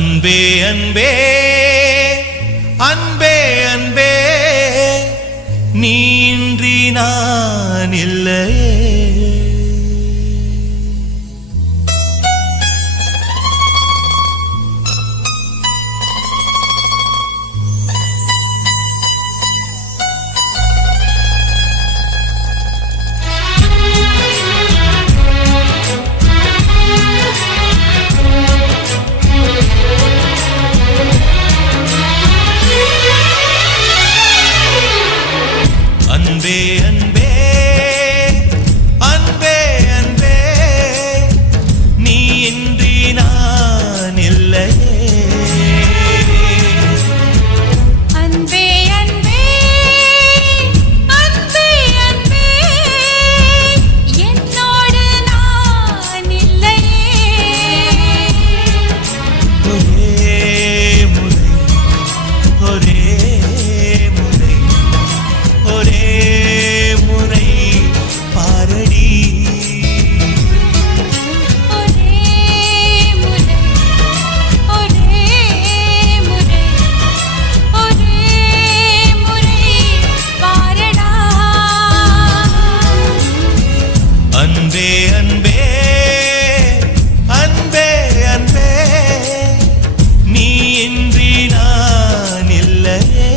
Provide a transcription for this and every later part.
அன்பே அன்பே அன்பே அன்பே நீ இன்றி நான் இல்லையே. அன்பே அன்பே அன்பே அன்பே நீ இன்றி நான் இல்லையே. அன்பே அன்பே அன்பே அன்பே என்னோடு நான் இல்லையே. ஒரே முறை ஒரே முறை பாரடி. ஒரே முறை பாரடா. அன்பே அன்பே அன்பே அன்பே நீ இன்றி நான் இல்லையே.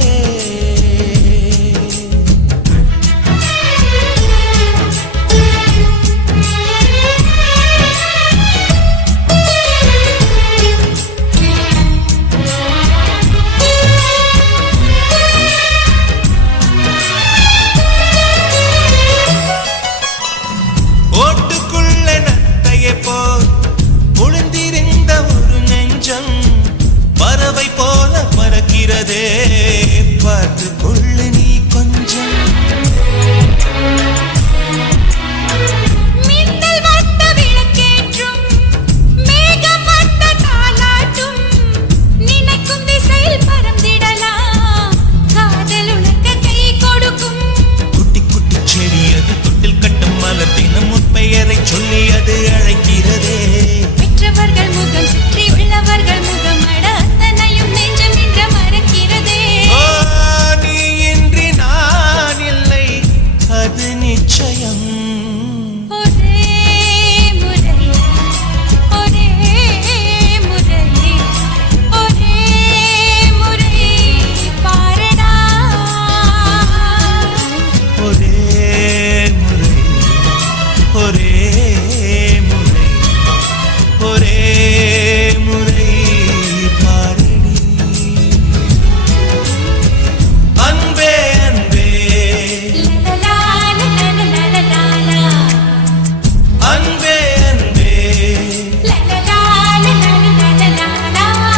ஓட்டுக்குள்ள நத்தையை போல் ஒளிந்திருந்த ஒரு நெஞ்சம் பறவை போல பறக்கிறதே, பார்த்து கொள்ளு நீ கொஞ்சம். மின்னல் வந்த விளக்கேற்றும் மேகம் வந்த தாலாட்டும் நினைக்கும் திசையில் பறந்திடலாம். காதல் உனக்கு கை கொடுக்கும். குட்டி குட்டி செடி அது தொட்டில் கட்டும் மலர் தினம் முற்பெயரை சொல்லி அது அழைக்கிறதே. பெற்றவர்கள் முகம் சுற்றி உள்ளவர்கள் முகம் அட அத்தனையும் நெஞ்சம் நின்று மறக்கிறதே. ஓ, நீ இன்றி நான் இல்லை அது நிச்சயம். ஒரே முறை ஒரே முறை பாரடா. ஒரே முறை ஒரே முறை பாரடி. அன்பே அன்பே லலலா லலலா அன்பே அன்பே லலலா லலலா.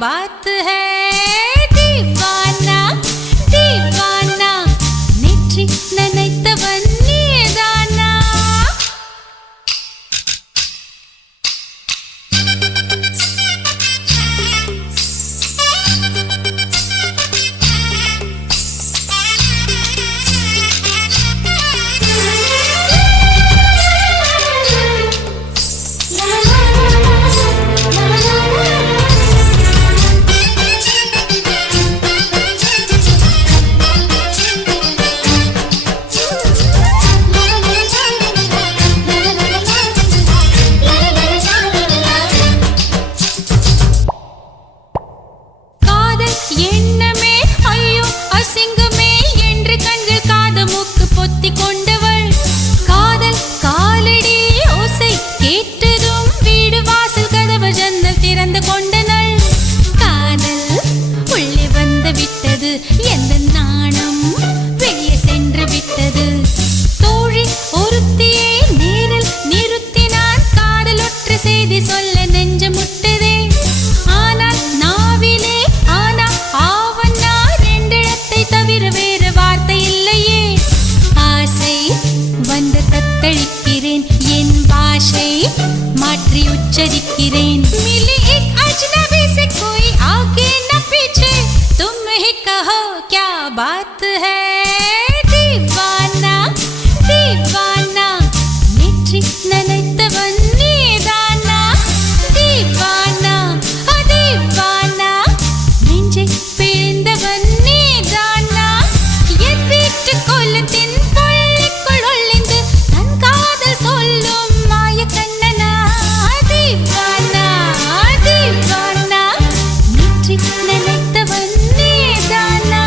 बात है दीवाना दीवाना नेற்றி நினைத்தவன் நீதானா उच्चरिக்கிறேன் मिली एक अजनबी से कोई आगे न पीछे तुम ही कहो क्या बात है दीवाना दीवाना नेற்றி நினைத்தவன் நீதானா दीवाना दीवाना நெஞ்சை பிழிந்தவன் நீதானா என் வீட்டு கோலத்தின் பள்ளிக்குள் ஒளிந்து தன் காதல் சொல்லும் மாய கண்ணனா दीवाना दीवाना नेற்றி நினைத்தவன் நீதானா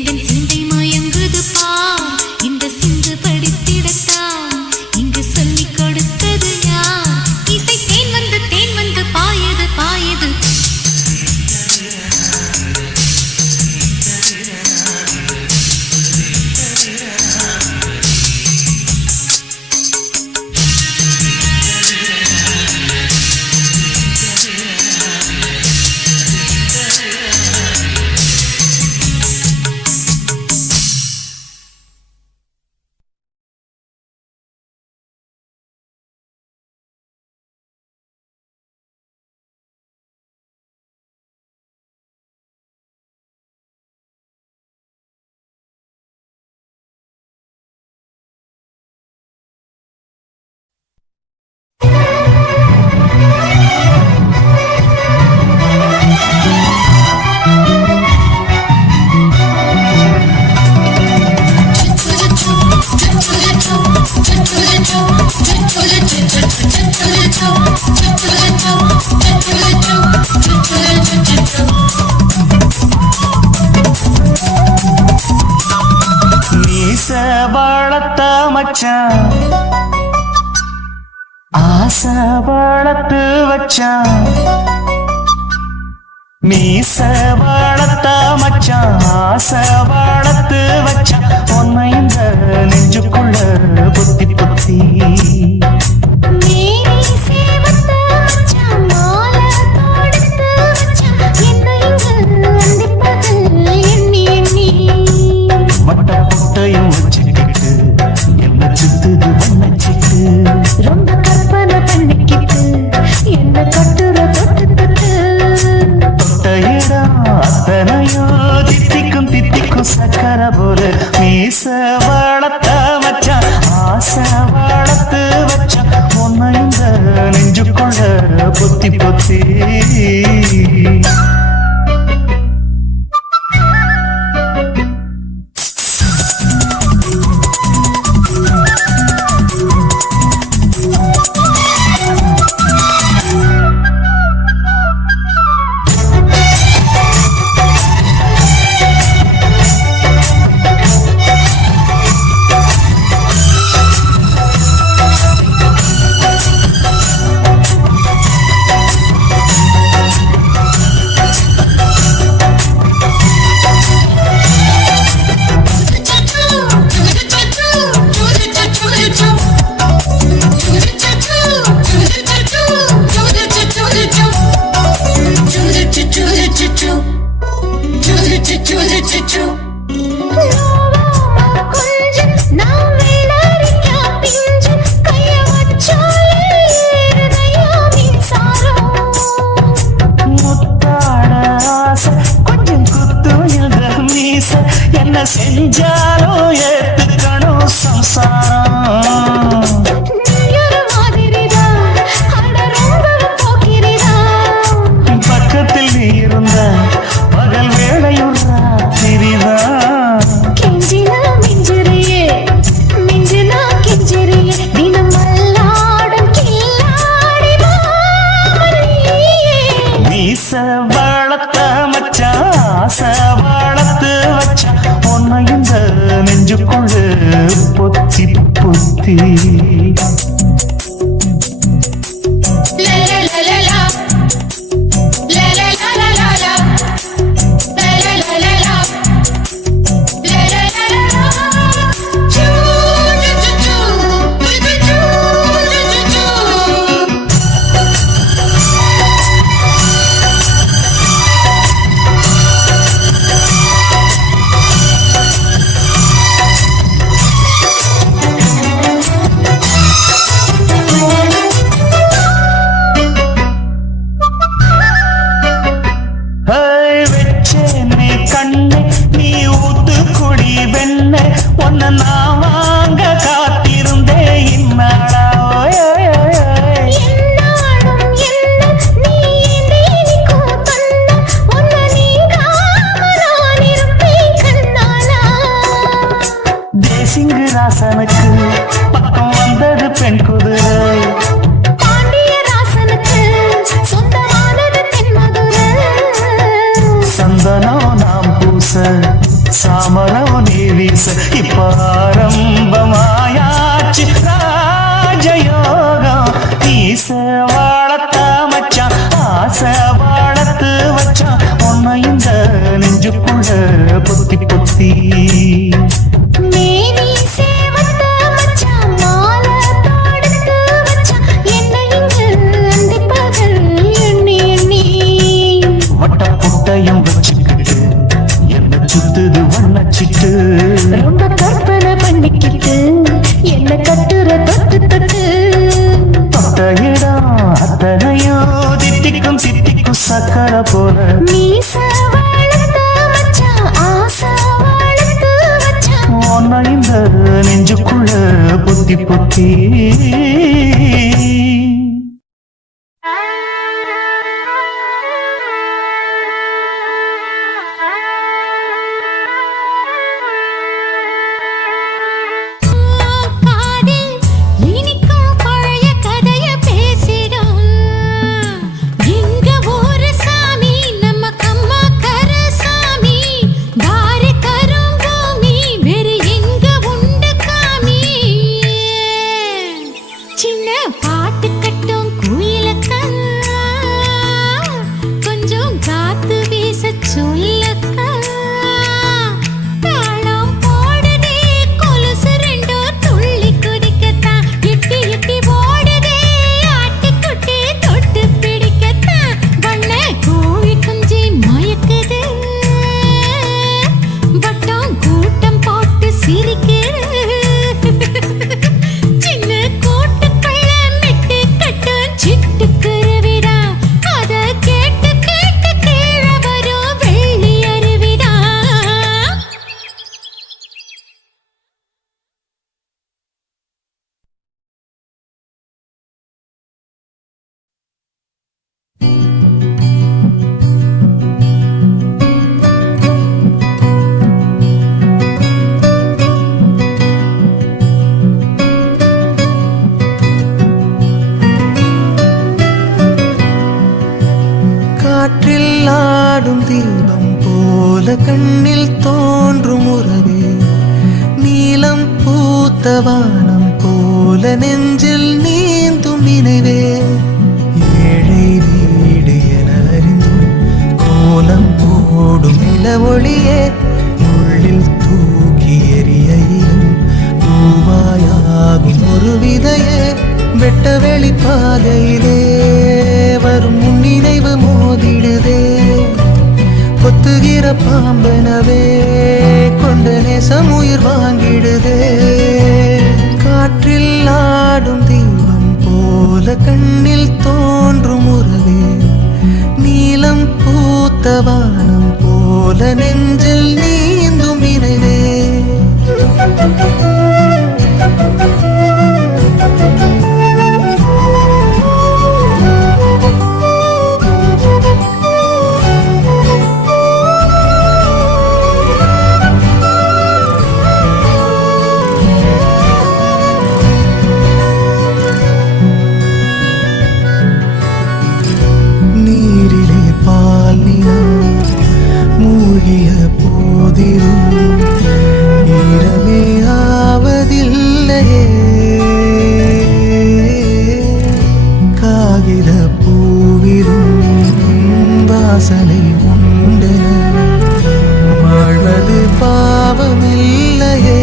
எந்தன் சிந்தை மயங்குது பார் இந்த சிந்து படித்திடத்தான் இங்கு சொல்லிக் கொடுத்தது யார் இசை தேன் வந்து பாயுது பாயுது வளர்த்த மச்சான் ஆசை வளர்த்து வச்சான் மீச வளர்த்த மச்சான் ஆசை வளர்த்து வச்சான் உன்னை இந்த நெஞ்சுக்குள்ள புத்தி புத்தி மட்ட பொட்டையும் வச்சுக்கிட்டு என்ன சுத்துது வண்ணச்சிட்டு ரொம்ப கற்பனை பண்ணிக்கிட்டு என்ன கட்டுற தொட்டு தொட்ட இடம் அத்தனையோ தித்திக்கும் சக்கர போல மீச வளர்த்த மச்சான் ஆசை வளர்த்து வச்சான் உன்னை இந்த நெஞ்சுக்குள்ள பொத்தி பொத்தி என்ன செஞ்சாலும் ஏத்துக்கணும் சம்சாரம் பக்கத்தில் நீ இருந்த பகல் வேளையும் ராத்திரிதான் மீச வளர்த்த மச்சான் ஆசை வளர்த்து வச்சா உன்னை இந்த நெஞ்சுக்குள்ள பொத்தி பொத்தி நான் வாங்க காத்திருந்தே இன்னாடா தேசிங்கு ராசனுக்கு பக்கம் வந்தது பெண் குதிரை சந்தனம் நாம் பூச சாம தாமரவு நீ வீச இப்ப ஆரம்பமாயாச்சு ராஜயோகம் ஈச வாழத்த மச்சான் ஆசை வாழத்து வச்சான் உன்னை இந்த நெஞ்சுக்குள்ள பொத்தி பொத்தி மேனி சேவத்த மச்சான் மாலை தொடுத்து வச்சான் என்னை இங்கு அந்திப்பகல் எண்ணி எண்ணி வட்ட புட்டையும் வச்சுக்கிட்டு என்ன சுத்துது வண்ணச்சிட்டு ரொம்ப கற்பனை பண்ணிக்கிட்டு என்ன கட்டுற தொட்டு தொட்டு தொட்ட இடம் அத்தனையோ தித்திக்கும் சித்திக்கும் சக்கர போல மீச வளர்த்த மச்சான் ஆசை வளர்த்து வச்சான் உன்னை இந்த நெஞ்சுக்குள்ள பொத்தி பொத்தி காதில் இனிக்கும் பழைய கதைய பேசிடும் எங்க ஊரு சாமி நம்ம கம்மா கருசாமி தாரி தரும் பூமி வேறு எங்க உண்டு காமி சின்ன பாட்டு கட்டும் குயிலக்கா கொஞ்சம் காத்து வீச சொல்லக்கா தாளம் போடுதே கொலுசு ரெண்டும் துள்ளி குதிக்கத்தான் எட்டி எட்டி ஓடுதே ஆட்டுக்குட்டி தொட்டு பிடிக்கத்தான் வண்ண கோழி குஞ்சு மயக்குது வட்டம் கூட்டம் போட்டு சிரிக்குது சின்ன கூட்டுக்குள்ள மெட்டு கட்டும் சிட்டுக்குருவிடா அத கேட்டு கேட்டு கீழே வரும் வெள்ளி அருவிடா காற்றில் ஆடும் தீபம் போல கண்ணில் தோன்றும் உறவே நீலம் பூத்த வானம் போல நெஞ்சில் நீந்தும் நினைவே ஏழை வீடு என அறிந்தும் கோலம் போடும் நிலவொளியே உள்ளில் தூக்கி எறியையிலும் பூவாயாகும் ஒரு விதையே வெட்ட வெளி பாதையிலே வரும் முன்னினைவு மோதிடுதே கொத்துகிற பாம்பனவே கொண்ட நேசம் உயிர் வாங்கிடுதே காற்றில் ஆடும் தீபம் போல கண்ணில் தோன்றும் உறவே நீலம் பூத்த வானம் போல நெஞ்சில் நீந்தும் நினைவே நீரிலே பால் நிலா மூழ்கிய போதிலும் ஈரமே ஆவதில்லையே காகித பூவிலும் வாசனை உண்டென வாழ்வது பாவமில்லையே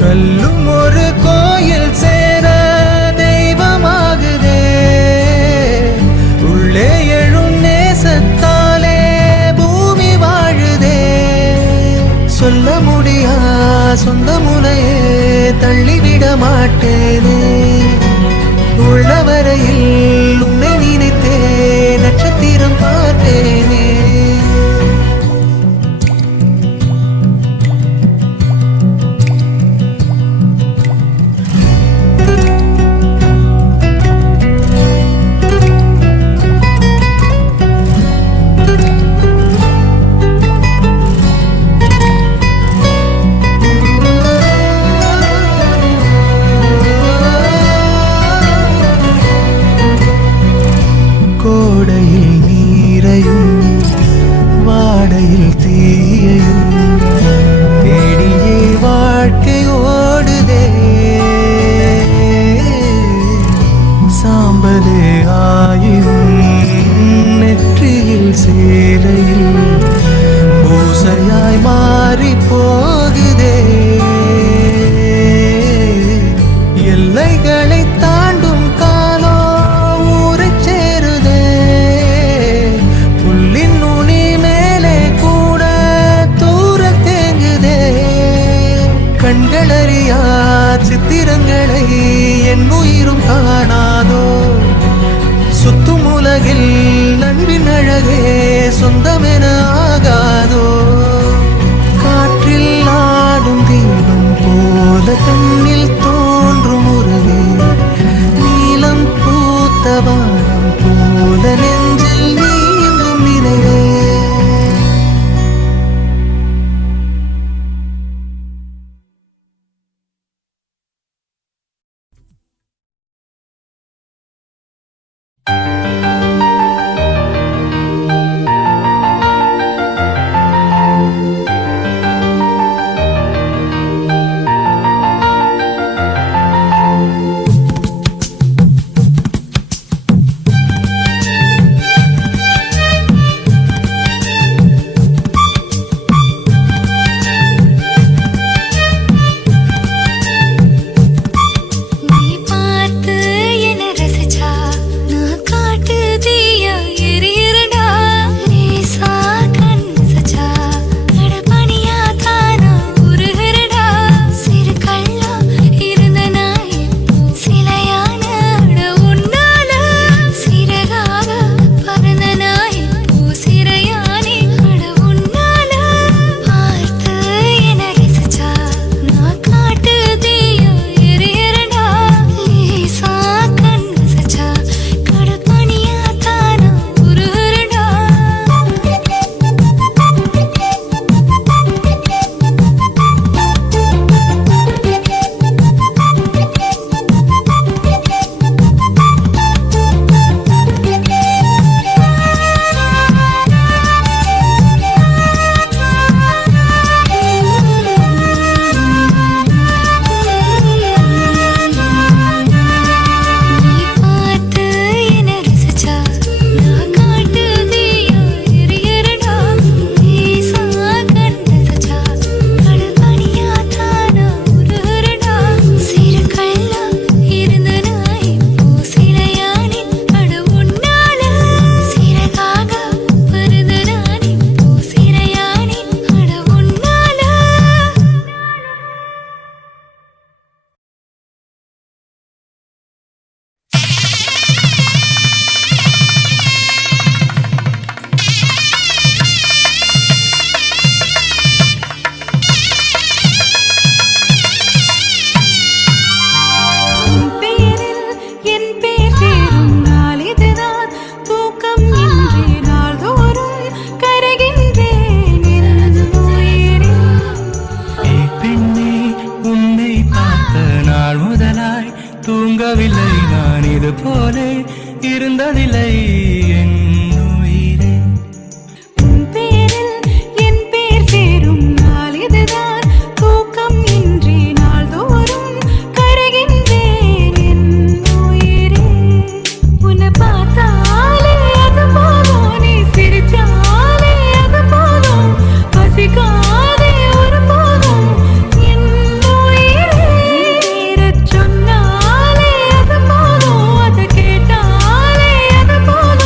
கல்லும் ஒரு கோயில் சேர தெய்வமாகுதே உள்ளே எழும் நேசத்தாலே பூமி வாழுதே சொல்ல முடியா சொந்த முனையே தள்ளிவிட மாட்டேனே உள்ளவரையில் உன்னை நினைத்தே நட்சத்திரம் பார்த்தேனே நெற்றியில் தீயையும் தேடியே வாழ்க்கை ஓடுதே. சாம்பலே ஆயும் நெற்றியில் சேலையில் பூசையாய் மாறி போகுதே. எல்லைகளை தாண்டும் காலோ ஊரைச் சேருதே. புல்லின் நுனி மேலே கூட தூர தேங்குதே. கண்களறியா சித்திரங்களை என் உயிரும் காணாதோ. சுத்தும் உலகில் நண்பின் அழகே சொந்தமென ஆகாதோ. காற்றில் ஆடும் தீபம் போல கண்ணில் தோன்றும் உறவே. நீலம் பூத்த வானம் போல நெஞ்சில் நீங்கும் நினைவே. தூங்கவில்லை நான் இது போலே இருந்ததில்லை என் உயிரே. உன் பேரில் என் பேர் சேரும் நாள் இதுதான். தூக்கம் இன்றி நாள்தோறும் கருகின்றேன் என் உயிரே. உன்னை பார்த்தாலே அது போதும், நீ சிரிச்சாலே அது போதும், பசிக்காதே ஒரு போதும் என் உயிரே. சொன்னாலே அது போதும், அதை கேட்டாலே அது போதும்.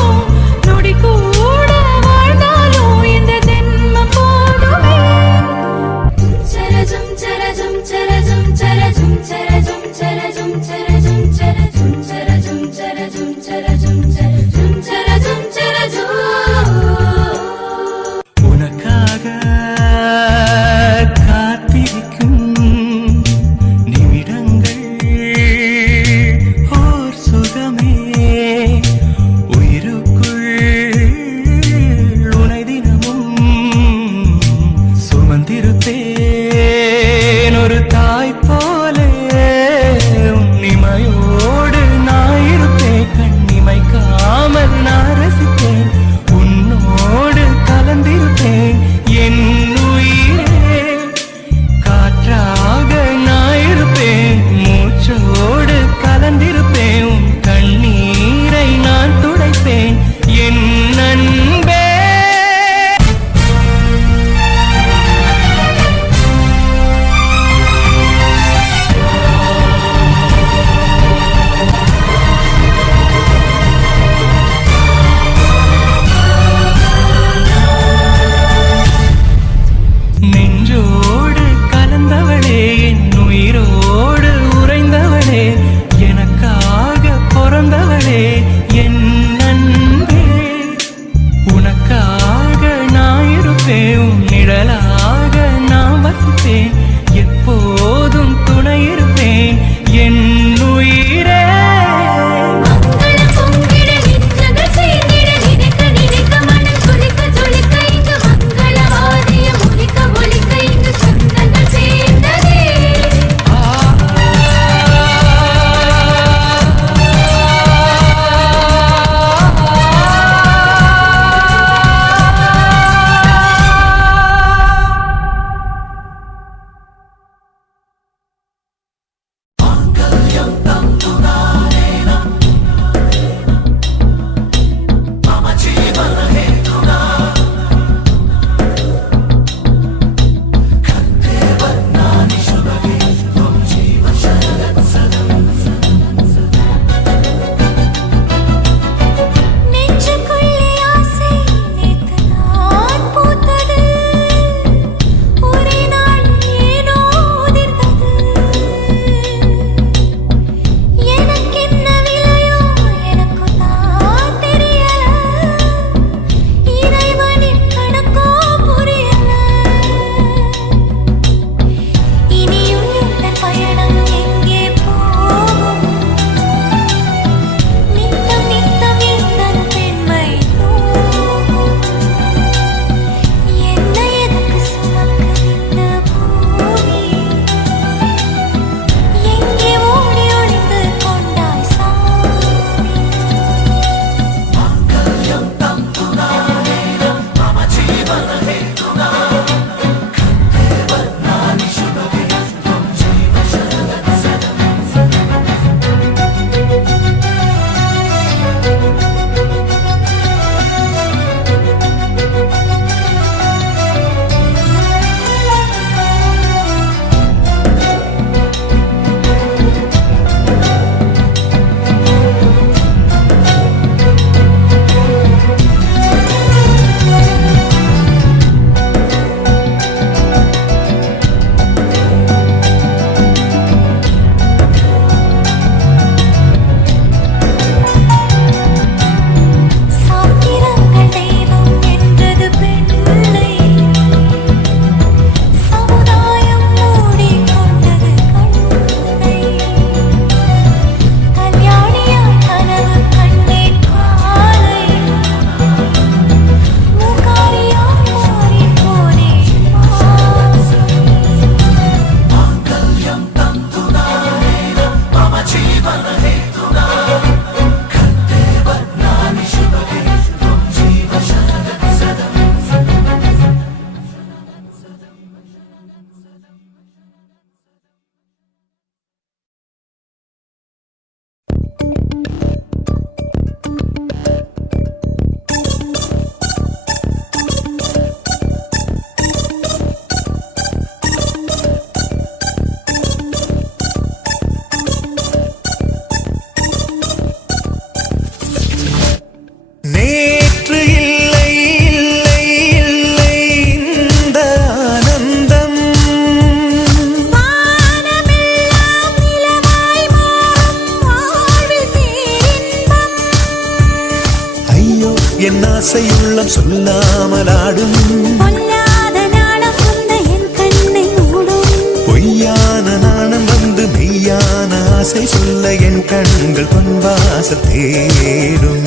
உள்ளம் சொல்லாமல் ஆடும் பொல்லாத நாணம் வந்த என் கண்ணை மூடும் பொய்யான நாணம் வந்து மெய்யான ஆசை சொல்ல என் கண்கள் பொன்வாசல் தேடும்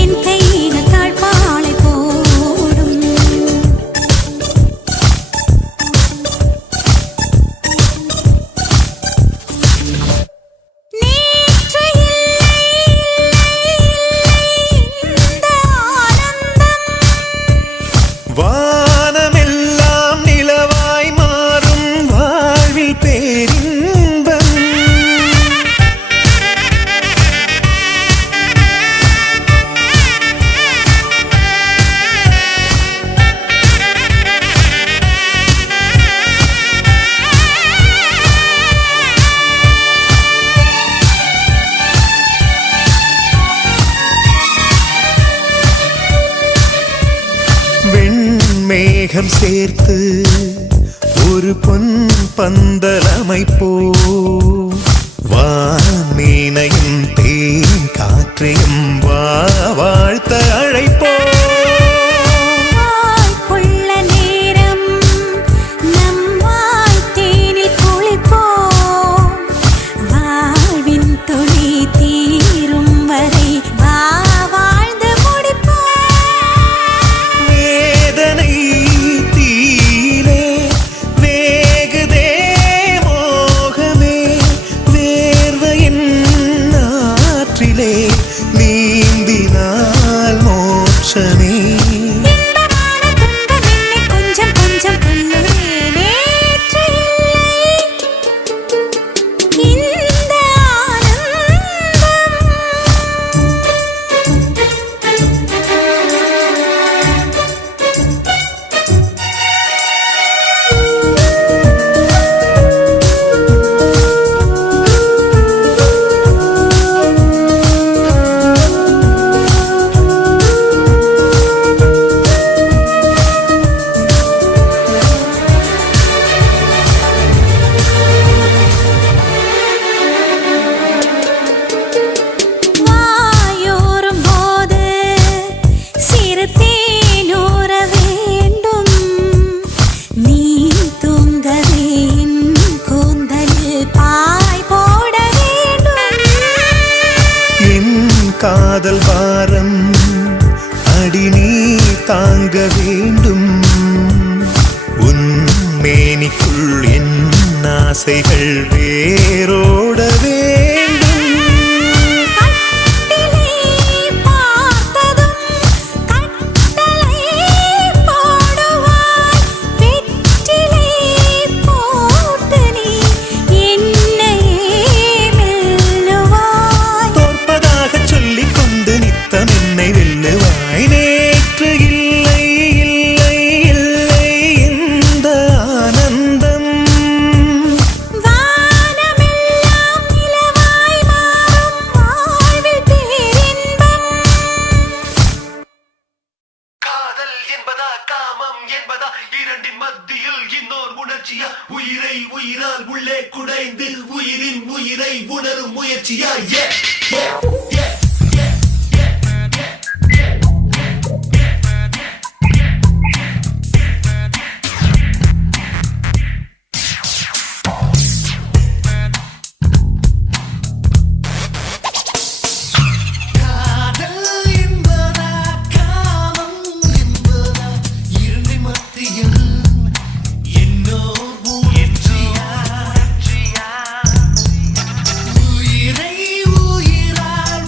என் கைகள் தாழ்பாளை போடும் நேற்று இந்த ஆனந்தம் வானமெல்லாம் நிலவாய் மாறும் வாழ்வில் பேரின்பம் வெண்மேகம் சேர்த்து ஒரு பொன் பந்தல் அமைப்போ வான்மீனையும் தேன் காற்றையும் வாழ்த்த அழைப்போ வாய்ப்புள்ள நேரம் நம் வாழ்த்தேனில் குளிப்போம் வாழ்வின் துளி தீரும் வரை வாழ்ந்து முடிப்போம் வேதனை தீலே வேகுதே மோகமே வேர்வையின் ஆற்றிலே நீந்தினால் மோட்சமே இன்பமான துன்பம் என்னை கொஞ்சம் கொஞ்சம் கொல்லுதே நேற்று இல்லை இந்த ஆனந்தம் வாயோரும் போது சிறு தேனூற வேண்டும் நீ தூங்கவே என் கூந்தலில் பாய் போட வேண்டும் என் காதல் பாரம் அடி நீ தாங்க வேண்டும் உன் மேனிக்குள் என் ஆசைகள் வேரோட வேண்டும் கட்டிலே பார்த்ததும் கட்டளை போடுவாய் வெற்றிலை போட்டு நீ என்னையே மெல்லுவாய் தோற்பதாக சொல்லிக் கொண்டு நித்தம் என்னை வெல்லுவாய் நேற்று இல்லை இல்லை இல்லை இந்த ஆனந்தம் வானமெல்லாம் நிலவாய் மாறும் வாழ்வில் பேரின்பம் காதல் என்பதா காமம் என்பதா இரண்டின் மத்தியில் இன்னோர் உணர்ச்சியா உயிரை உயிரால் உள்ளே குடைந்து உயிரின் உயிரை உணரும் முயற்சியா காதல் என்பதா காமம் என்பதா இரண்டின் மத்தியில் என்னோர் உணர்ச்சியா உயிரை உயிரால்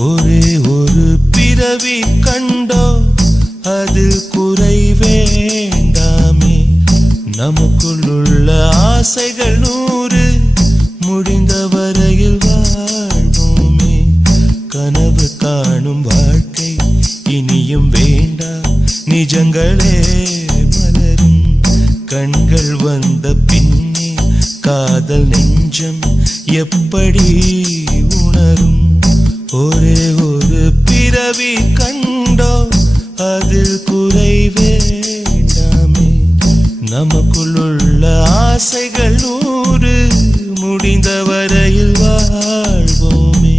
ஒரே ஒரு பிறவி கண்டோ அது குறை வேண்டாமே நமக்குள்ள ஆசைகள் 100 முடிந்த வரையில் வாழ்வோமே கனவு காணும் வாழ்க்கை இனியும் வேண்டாம் நிஜங்களே மலரும் கண்கள் வந்த பின்னே காதல் நெஞ்சம் எப்படி உணரும் ஒரே ஒரு பிறவி கண்டோ அதில் குறை வேண்டாமே நமக்குள்ள ஆசைகள் 100 முடிந்த வரையில் வாழ்வோமே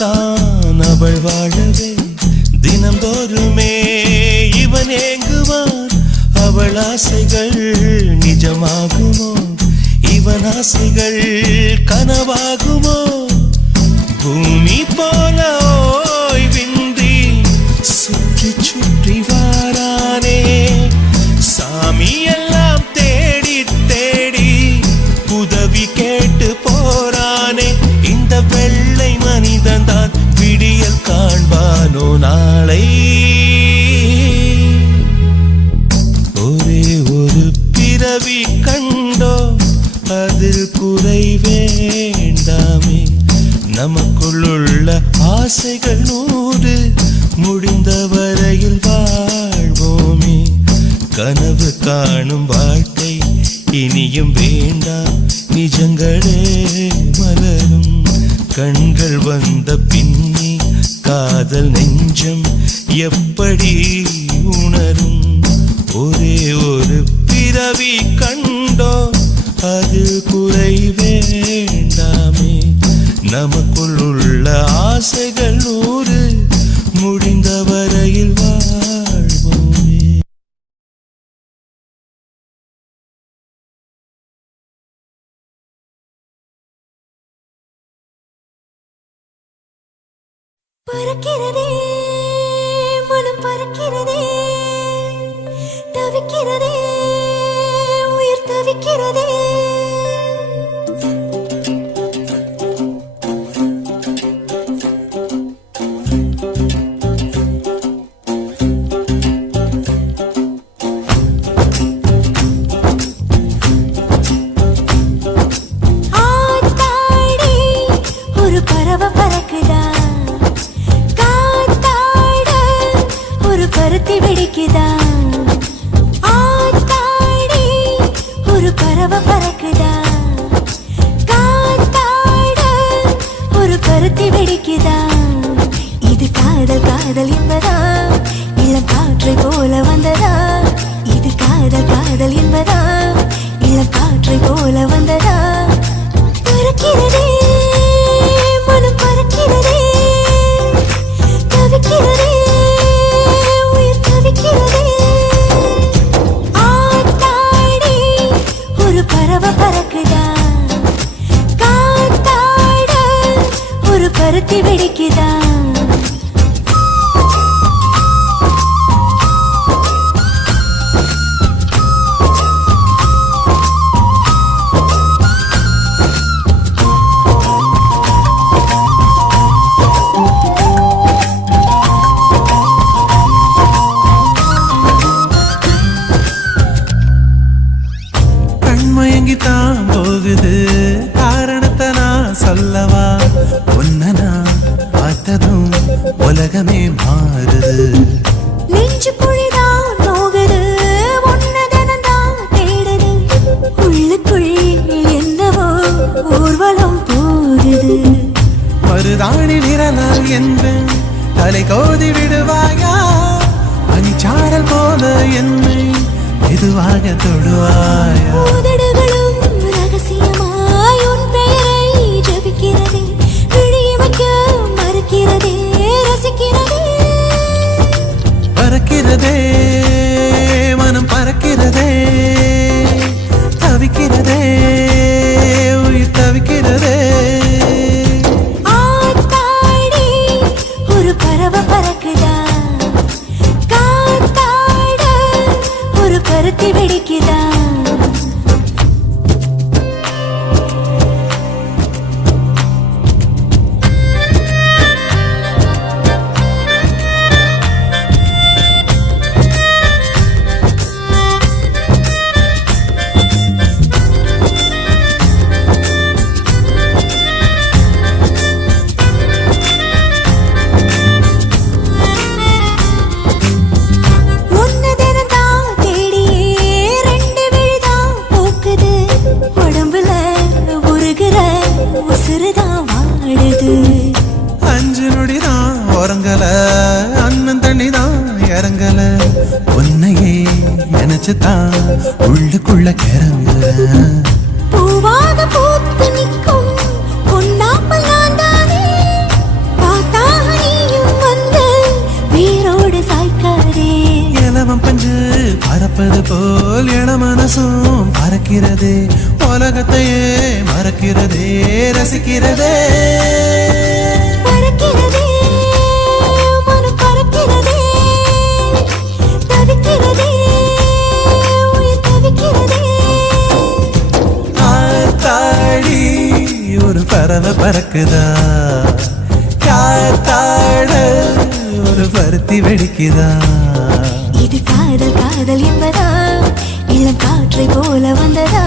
தான் அவள் வாழவே தினந்தோறுமே இவன் ஏங்குவான் அவள் ஆசைகள் நிஜமாகுமோ இவன் ஆசைகள் கனவாகுமோ பூமி போல ஓய்வின்றி சுற்றி சுற்றி வாரானே சாமி எல்லாம் தேடி தேடி உதவி கேட்டு போறானே இந்த வெள்ளை மனிதன் தான் விடியல் காண்பானோ நாளை ஒரே ஒரு பிறவி கண்டோ அதில் குறை வேண்டாமே நமக்குள்ள ஆசைகள் 100 முடிந்த வரையில் வாழ்வோமே கனவு காணும் வாழ்க்கை இனியும் வேண்டாம் நிஜங்களே மலரும் கண்கள் வந்த பின்னே காதல் நெஞ்சம் எப்படி உணரும் ஒரே ஒரு பிறவி கண்டோ அது குறை வேண்டாமே நமக்குள்ள ஆசைகள் 100 முடிந்த வரையில் வாழ்வோமே பறக்கிறதே மனம் பறக்கிறதே தவிக்கிறதே உயிர் தவிக்கிறதே ஆத்தாடி ஒரு பறவை பறக்குதா பருத்தி வெடிக்குதா ஆத்தாடி ஒரு பறவை பறக்குதா காத்தாட ஒரு பருத்தி வெடிக்குதா இது காதல் காதல் என்பதா இளம் காற்றை போல வந்ததா இது காதல் காதல் என்பதா இளம் காற்றை போல வந்ததா உலகமே மாறுது. நெஞ்சு குழிதான் நோகுது, உன்னதனந்தான் தேடுது. உள்ளுக்குள் என்னவோ ஊர்வலம் போகுது. மருதாணி விரலால் என்பேன் தலை கோதி விடுவாயா? பனிச்சாரல் போல என்னை மெதுவாக தொடுவாயா? உதடுகளும் ரகசியமாய் உன் பெயரை ஜபிக்கிறதே. விழிய வைக்க மறுக்கிறதே, ரசிக்கிறதே. பறக்கிறதே மனம் பறக்கிறதே, தவிக்கிறதே உயிர் தவிக்கிறதே. ஆத்தாடி ஒரு பறவை பறக்குதா, காத்தாட ஒரு பருத்தி வெடிக்குதா. உன்னதனந்தான் தேடியே ரெண்டு விழிதான் பூக்குது. உடம்புல உருகுற உசுறுதான் வாடுது. அஞ்சு நொடிதான் உறங்கல, அண்ணன் தண்ணிதான் இறங்கல. உன்னையே நினைச்சுதான் உள்ளுக்குள்ள கிறங்குற. பூவாக பூத்து நிற்கும் பொன்னாப்பல் நான் தானே. பார்த்தாக நீயும் வந்து வீரோடு சாய்க்காதே. இளவம் பஞ்சு பறப்பது போல் என மனசும் பறக்கிறது. உலகத்தையே மறக்கிறதே, ரசிக்கிறதே. பறக்கிறதே மனம் பறக்கிறதே, தவிக்கிறதே உயிர் தவிக்கிறதே. ஆத்தாடி ஒரு பறவை பறக்குதா, காத்தாட ஒரு பருத்தி வெடிக்குதா. இது காதல் காதல் என்பதா, இளம் காற்றை போல வந்ததா.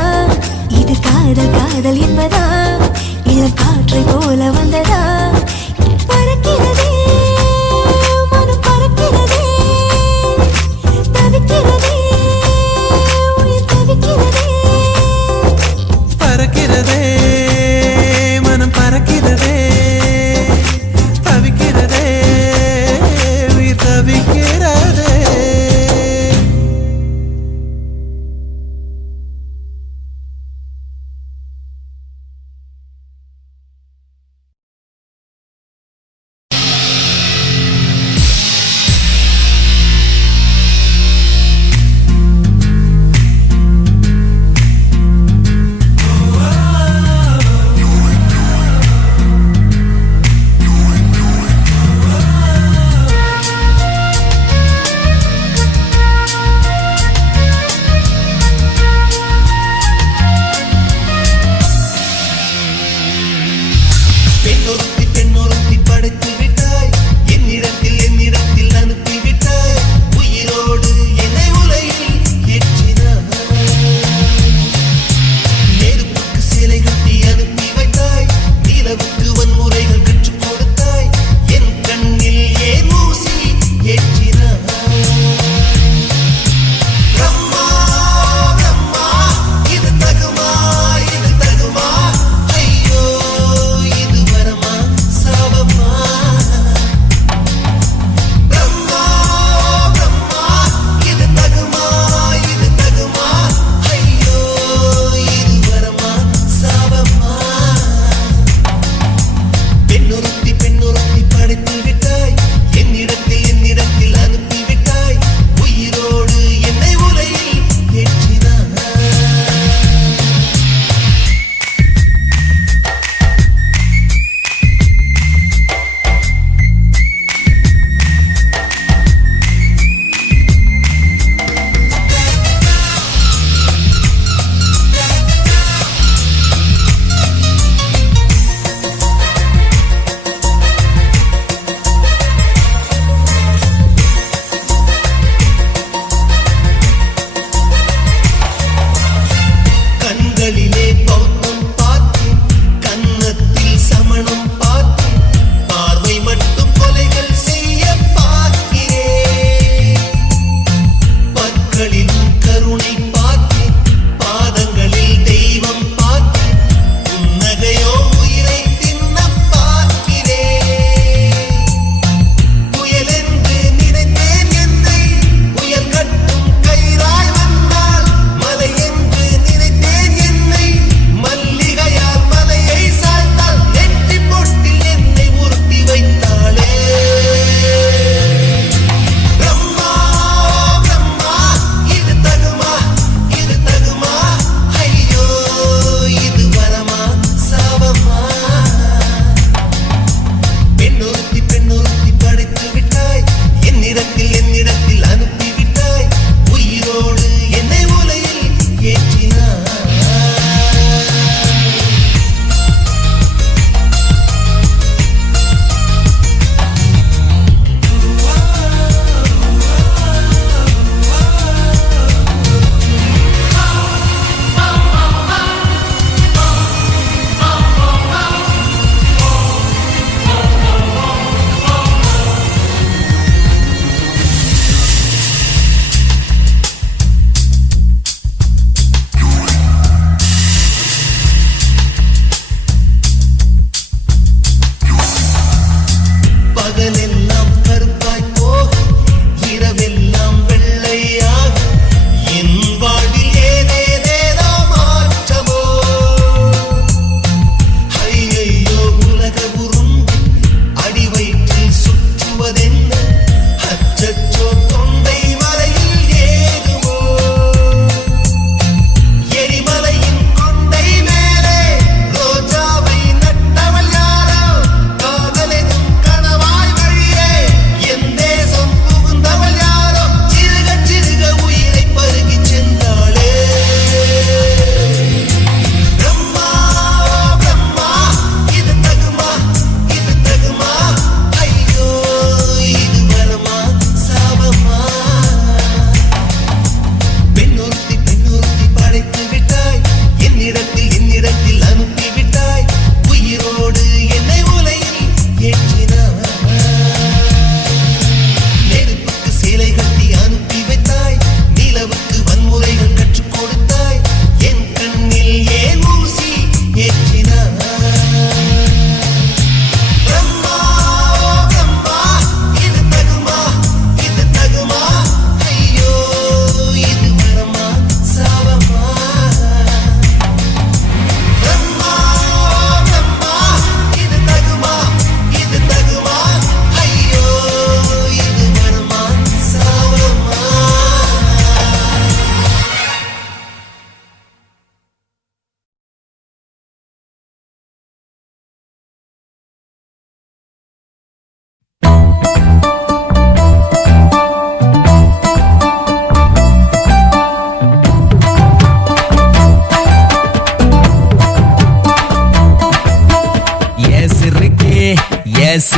இது காதல் காதல் என்பதா, இளம் காற்றை போல வந்ததா. பறக்கிறதே மனம் பறக்கிறதே, தவிக்கிறதே உயிர் தவிக்கிறதே. பறக்கிறதே மனம் பறக்கிறதே, தவிக்கிறதே உயிர் தவிக்கிறதே.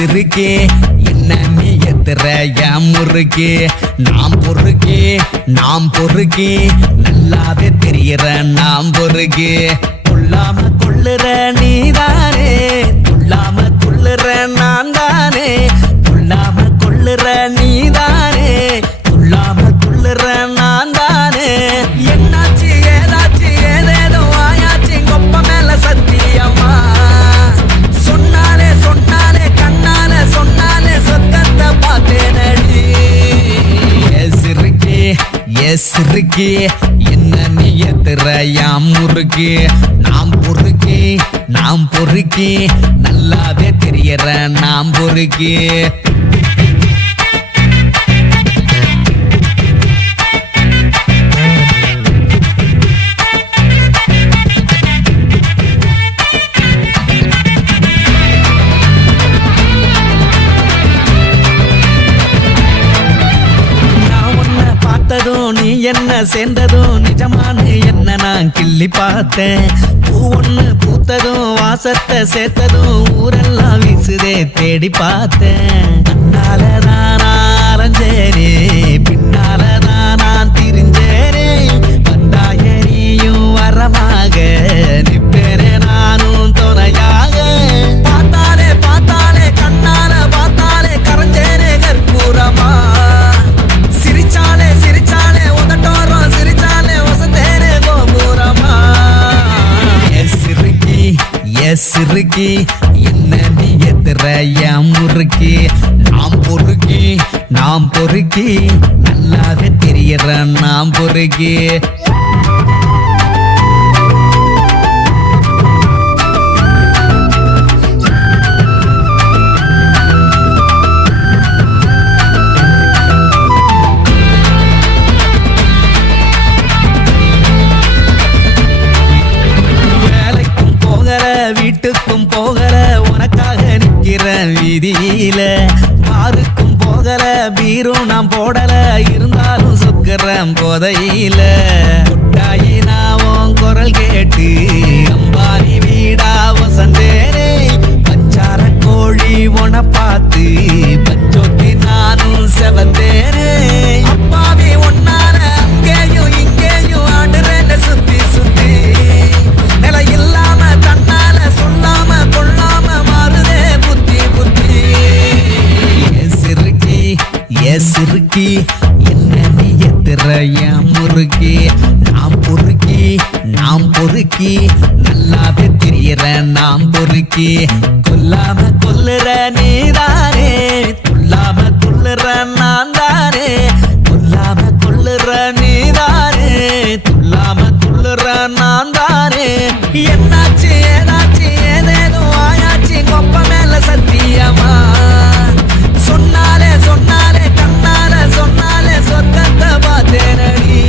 சிறுக்கி என்ன நீ எத்துற என் முறுக்கி நாம் பொறுக்கி நல்லாவே தெரியற நாம் பொறுக்கி கொள்ளாம கொள்ளுற நீதானே கொள்ளாம கொள்ளுற நான் தானே கொள்ளாம கொள்ளுற நீதானே கொள்ளாம கொள்ளுற நான் தானே என்னாச்சு ஏதாச்சு ஏதேதோ ஆயாச்சு கொப்ப மேல சத்தியமா சொன்னாலே கண்ணால சொன்னாலே சொத்தத்தை பார்த்தேனடி சிறுக்கி என்ன நீ எத்துற யாம் முறுக்கி நாம் பொறுக்கி நல்லாவே தெரியற நாம் பொறுக்கி நீ என்ன சேர்ந்ததும் நிஜமானு என்ன நான் கிள்ளி பார்த்தேன் பூ ஒண்ணு பூத்ததும் வாசத்தை சேர்த்ததும் ஊரெல்லாம் வீசுதே தேடி பார்த்தேன் பின்னாலதான் அலைஞ்சேனே பின்னாலதான் நான் திரிஞ்சேனே வந்தாயரியும் வரமாக நிப்பேனே நானும் துணையாக பார்த்தாலே கண்ணால பார்த்தாலே கரைஞ்சேனே கற்பூரமா சிரிச்சாலே உதட்டோரம் சிரிச்சாலே வசந்தேனே கோபுரமா சிறுக்கி என்ன நீ எத்துற என் முறுக்கி நாம் பொறுக்கி நல்லாவே தெரியற நாம் பொறுக்கி வீட்டுக்கும் போகல உனக்காக நிக்கிற வீதியில பாருக்கும் போகல பீரும் நான் போடல இருந்தாலும் சொக்குறேன் போதையில குட்டாயி நான் குரல் கேட்டு அம்பானி வீடா வசந்தேனே பச்சார கோழி உன பார்த்து பச்சோத்தி நானும் செவந்தேனே அப்பாவி ஒன்னார அங்கேயும் இங்கேயும் ஆடுறேன்னு சுத்தி நில இல்லாம தன்னால சொல்லாம கொள்ளாம மாறுதே புத்தி சிறுக்கி என்ன நீ எத்துற என் முறுக்கி நாம் பொறுக்கி நல்லாவே தெரியற நாம் பொறுக்கி கொல்லாம கொல்லுற நீதானே கொல்லாம கொல்லுற நான் தானே கொல்லாம கொல்லுற நீதானே கொல்லாம கொல்லுற நான் தானே என்னாச்சு ஏதாச்சு ஏதேதோ ஆயாச்சு கொப்ப மேல சத்தியமா சொன்னாலே கண்ணால சொன்னாலே சொத்தத்தை பார்த்தேனடி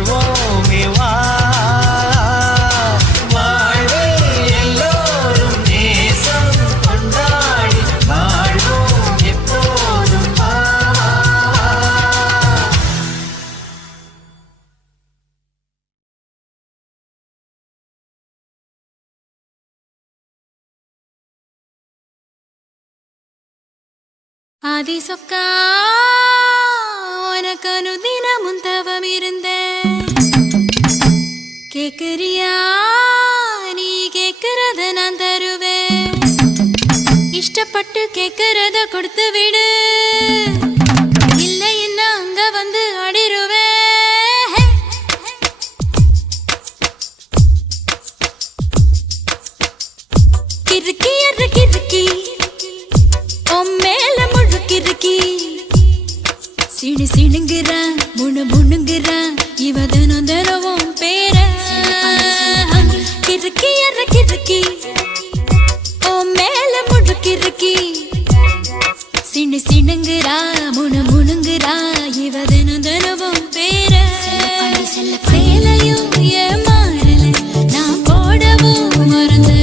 வாழ்வோமே வா வாழ்வில் எல்லோரும் நேசம் கொண்டாடி வாழ்வோம் எப்போதும் வா. ஆதி சொக்கா உனக்கு அனுதினமும் தவம் இருந்தேன் கேக்குறியா நீ கேக்குறத நான் தருவேன் இஷ்டப்பட்டு கேக்குறத கொடுத்து விடு இல்லை என்ன அங்க வந்து அடிருவேன் கிறுக்கி எரு கிறுக்கி மேல முழுக்கிருக்கி சிடு சிடுங்குறான் முணு முணுங்குறான் இவ தினம் தினமும் பேர கிறுக்கி எற கிறுக்கி ஓ மேல முழுக்கிருக்கி சிடு சிடுங்குறா முணு முணுங்குறா இவ தினம் தினமும் பேர சேலையும் ஏமாறல நான் போடவும் மறந்து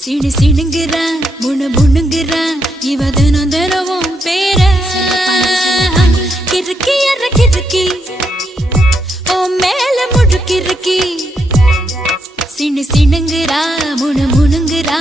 சிடு சிடுங்குறான் முணு முணுங்குறான் இவ தினம் தினமும் பேர கிறுக்கி எற கிறுக்கி ஓ மேல முழுக்கிறுக்கி சிடு சிடுங்குறா முணு முணுங்குறா